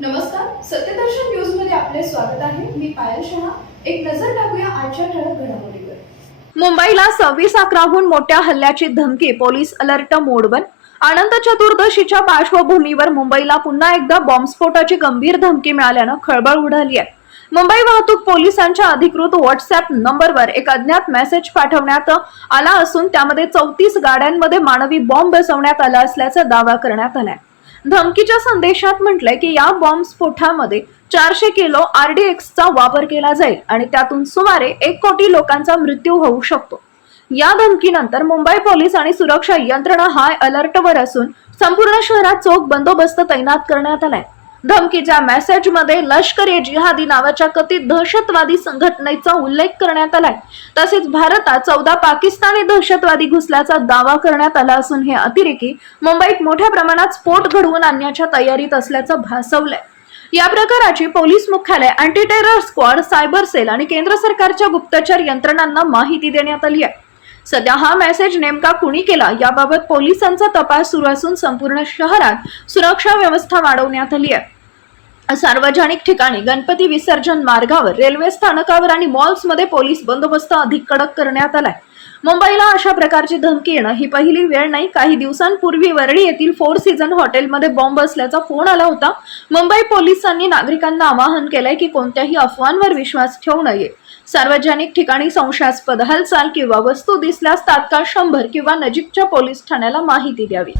नमस्कार सत्यदर्शन न्यूजमध्ये आपले स्वागत आहे. मी पायल शहा. एक नजर टाकूया आजच्या ठळक घडामोडीवर. मुंबईला सव्वीस अकराहून मोठ्या हल्ल्याची धमकी पोलीस अलर्ट मोडवर अनंत चतुर्दशीच्या पार्श्वभूमीवर मुंबईला पुन्हा एकदा बॉम्बस्फोटाची गंभीर धमकी मिळाल्यानं खळबळ उडाली आहे. मुंबई वाहतूक पोलिसांच्या अधिकृत व्हॉट्सअप नंबरवर एक अज्ञात मेसेज पाठवण्यात आला असून त्यामध्ये चौतीस गाड्यांमध्ये मानवी बॉम्ब बसवण्यात आला असल्याचा दावा करण्यात आलाय. धमकीच्या संदेशात म्हटलंय की या बॉम्ब स्फोटामध्ये चारशे किलो आरडीएक्सचा वापर केला जाईल आणि त्यातून सुमारे एक कोटी लोकांचा मृत्यू होऊ शकतो. या धमकीनंतर मुंबई पोलीस आणि सुरक्षा यंत्रणा हाय अलर्टवर असून संपूर्ण शहरात चोख बंदोबस्त तैनात करण्यात आलाय. धमकीच्या मेसेजमध्ये लष्कर ए जिहादी नावाच्या कथित दहशतवादी संघटनेचा उल्लेख करण्यात आलाय. तसेच भारतात चौदा पाकिस्तानी दहशतवादी घुसल्याचा दावा करण्यात आला असून हे अतिरेकी मुंबईत मोठ्या प्रमाणात स्फोट घडवून आणण्याच्या तयारीत असल्याचं भासवलंय. या प्रकाराची पोलीस मुख्यालय anti terror squad cyber cell आणि केंद्र सरकारच्या गुप्तचर यंत्रणांना माहिती देण्यात आली आहे. सध्या हा मेसेज नेमका कुणी केला? याबाबत पोलिसांचा तपास सुरू असून संपूर्ण शहरात सुरक्षा व्यवस्था वाढवण्यात आली आहे. सार्वजनिक ठिकाणी गणपती विसर्जन मार्गावर रेल्वे स्थानकावर आणि मॉल्समध्ये पोलीस बंदोबस्त अधिक कडक करण्यात आलाय. मुंबईला अशा प्रकारची धमकी येणं ही पहिली वेळ नाही. काही दिवसांपूर्वी वरळी येथील फोर सीझन हॉटेलमध्ये बॉम्ब असल्याचा फोन आला होता. मुंबई पोलिसांनी नागरिकांना आवाहन केलंय की कोणत्याही अफवांवर विश्वास ठेवू नये. सार्वजनिक ठिकाणी संशयास्पद हालचाल किंवा वस्तू दिसल्यास तात्काळ शंभर किंवा नजीकच्या पोलीस ठाण्याला माहिती द्यावी.